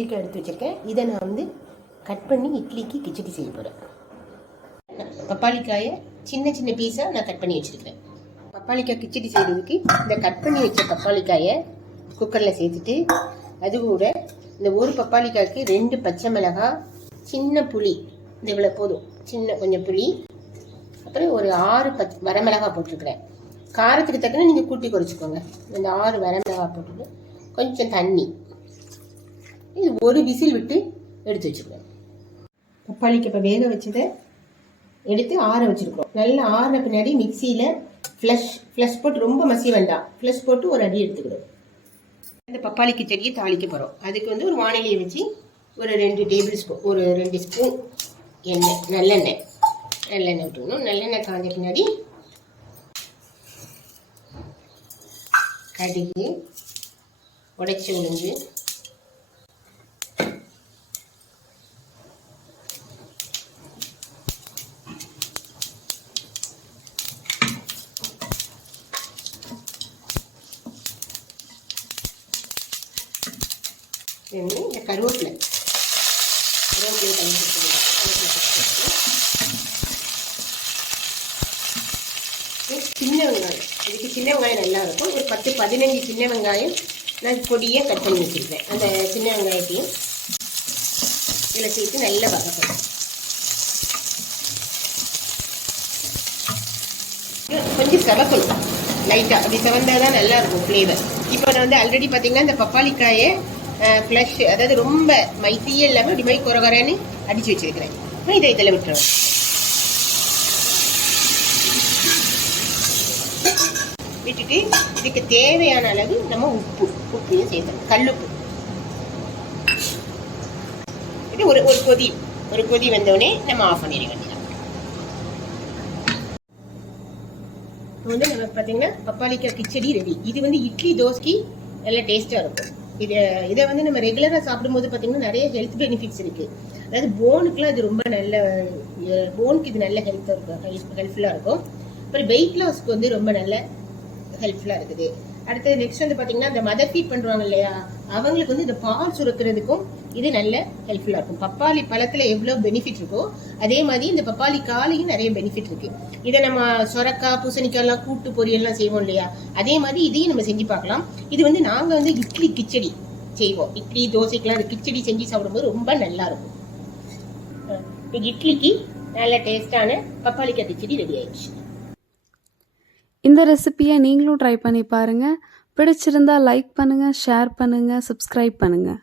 பப்பாளிக்காய் எடுத்து வச்சுருக்கேன். இதை நான் வந்து கட் பண்ணி இட்லிக்கு கிச்சடி செய்ய போகிறேன். பப்பாளிக்காயை சின்ன சின்ன பீஸாக நான் கட் பண்ணி வச்சுருக்கிறேன். பப்பாளிக்காய் கிச்சடி செய்கிறதுக்கு இந்த கட் பண்ணி வச்ச பப்பாளிக்காயை குக்கரில் சேர்த்துட்டு அது கூட இந்த ஒரு பப்பாளிக்காய்க்கு 2 பச்சை மிளகாய், சின்ன புளி, இந்த இவ்வளோ போதும், சின்ன கொஞ்சம் புளி, அப்புறம் ஒரு 6 வரமிளகாய் போட்டிருக்கிறேன். காரத்துக்கு தக்கன நீங்கள் கூட்டி குறைச்சிக்கோங்க. இந்த 6 வரமிளகாய் போட்டுட்டு கொஞ்சம் தண்ணி, இது ஒரு விசில் விட்டு எடுத்து வச்சுக்கிறேன். பப்பாளிக்கு இப்போ வேக வச்சதை எடுத்து ஆற வச்சுருக்கோம். நல்லா ஆறின பின்னாடி மிக்சியில் ஃப்ளஷ் போட்டு, ரொம்ப மசி வேண்டாம், ஃப்ளஷ் போட்டு ஒரு அடி எடுத்துக்கிறோம். இந்த பப்பாளி கிச்சடியை தாளிக்க போகிறோம். அதுக்கு வந்து ஒரு வானிலையை வச்சு ஒரு 2 டேபிள் ஸ்பூன், ஒரு 2 ஸ்பூன் எண்ணெய், நல்லெண்ணெய் விட்டுக்கணும். நல்லெண்ணெய் காஞ்ச பின்னாடி கடுகு, உடைச்ச உளுந்து, இந்த கருவேப்பிலை சின்ன வெங்காயம், இதுக்கு சின்ன வெங்காயம் நல்லா இருக்கும். ஒரு 10-15 சின்ன வெங்காயம் நான் பொடியாக கட் பண்ணி வச்சுருக்கேன். அந்த சின்ன வெங்காயத்தையும் இதில் சேர்த்து நல்லா வதக்கணும். கொஞ்சம் செவக்கணும் லைட்டாக, அப்படி செவந்தால் தான் நல்லாயிருக்கும் ஃப்ளேவர். இப்போ நான் வந்து ஆல்ரெடி பார்த்தீங்கன்னா இந்த பப்பாளிக்காயை ஃப்ளஷ், அதாவது ரொம்ப மைசியே இல்லாமல் இப்படி மாதிரி குறகுறன்னு அடித்து வச்சுருக்கிறேன். இதை இதில் விட்டுருவேன். விட்டுட்டு இதுக்கு தேவையான அளவு நம்ம உப்பையும் சேர்த்தணும், கல்லுப்பு. இது ஒரு கொதி வந்தோடனே நம்ம ஆஃப் பண்ணிட வேண்டியதான். இப்போ வந்து நமக்கு பார்த்தீங்கன்னா பப்பாளிக்காய் கிச்சடி ரெடி. இது வந்து இட்லி தோசைக்கு நல்லா டேஸ்ட்டாக இருக்கும். இதை வந்து நம்ம ரெகுலராக சாப்பிடும்போது பார்த்தீங்கன்னா நிறைய ஹெல்த் பெனிஃபிட்ஸ் இருக்குது. அதாவது போனுக்குலாம் இது ரொம்ப நல்ல, போனுக்கு இது நல்ல ஹெல்ப்ஃபுல்லாக இருக்கும். அப்புறம் வெயிட் லாஸ்க்கு வந்து ரொம்ப நல்ல ஹெல்ப்ஃபுல்லாக இருக்குது. அடுத்து நெக்ஸ்ட் வந்து பார்த்தீங்கன்னா இந்த மதர் ஃபீட் பண்ணுறாங்க இல்லையா, அவங்களுக்கு வந்து இந்த பால் சுரக்கிறதுக்கும் இது நல்ல ஹெல்ப்ஃபுல்லாக இருக்கும். பப்பாளி பழத்தில் எவ்வளோ பெனிஃபிட் இருக்கோ அதே மாதிரி இந்த பப்பாளி காலையும் நிறைய பெனிஃபிட் இருக்குது. இதை நம்ம சொரக்காய், பூசணிக்காய்லாம் கூட்டு பொரியல்லாம் செய்வோம் இல்லையா, அதே மாதிரி இதையும் நம்ம செஞ்சு பார்க்கலாம். இது வந்து நாங்கள் வந்து இட்லி கிச்சடி செய்வோம். இட்லி தோசைக்கெல்லாம் அந்த கிச்சடி செஞ்சு சாப்பிடும்போது ரொம்ப நல்லா இருக்கும். இட்லிக்கு நல்ல டேஸ்டான பப்பாளிக்காய் கிச்சடி ரெடி ஆயிடுச்சு. இந்த ரெசிபியை நீங்களும் ட்ரை பண்ணி பாருங்கள். பிடிச்சிருந்தா லைக் பண்ணுங்கள், ஷேர் பண்ணுங்கள், சப்ஸ்கிரைப் பண்ணுங்கள்.